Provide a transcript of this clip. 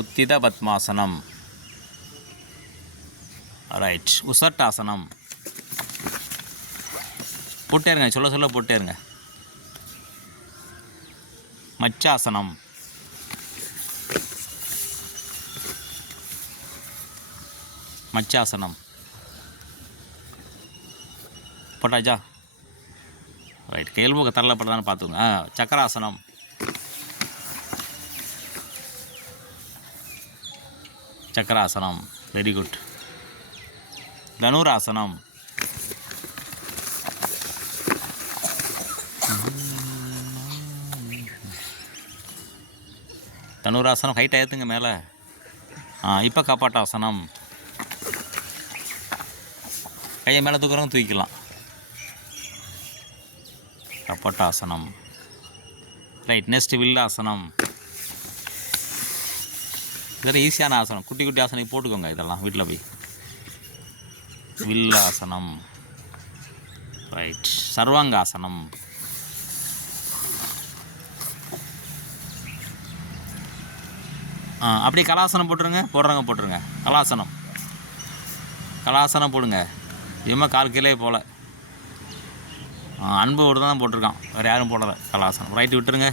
உத்தித பத்மாசனம். ரைட். உசட்டாசனம். போட்டே இருங்க, சொல்ல சொல்ல போட்டே இருங்க. மச்சாசனம். மச்சாசனம் போட்டாச்சா? ரைட். எலும்புக்கு தள்ளப்பட்டதான்னு பார்த்துங்க. சக்கராசனம். சக்கராசனம். Very good. தனுராசனம். தனுராசனம் ஹைட்டாக ஏற்றுங்க மேலே. இப்போ கபாட்டாசனம். கையை மேலே தூக்குறவங்க தூக்கிக்கலாம். கபாட்டாசனம். ரைட். நெக்ஸ்ட் வில்லாசனம். இதெல்லாம் ஈஸியான ஆசனம். குட்டி குட்டி ஆசனம் போட்டுக்கோங்க. இதெல்லாம் வீட்டில் போய். வில்லாசனம். ரைட். சர்வாங்காசனம். அப்படி கலாசனம் போட்டுருங்க. போட்டுருங்க. கலாசனம். கலாசனம் போடுங்க. இதுமா கால் கீழே போகல. அன்பு ஒரு தான் போட்டிருக்கான், வேறு யாரும் போடலை. கலாசனம். ரைட்டு விட்டுருங்க.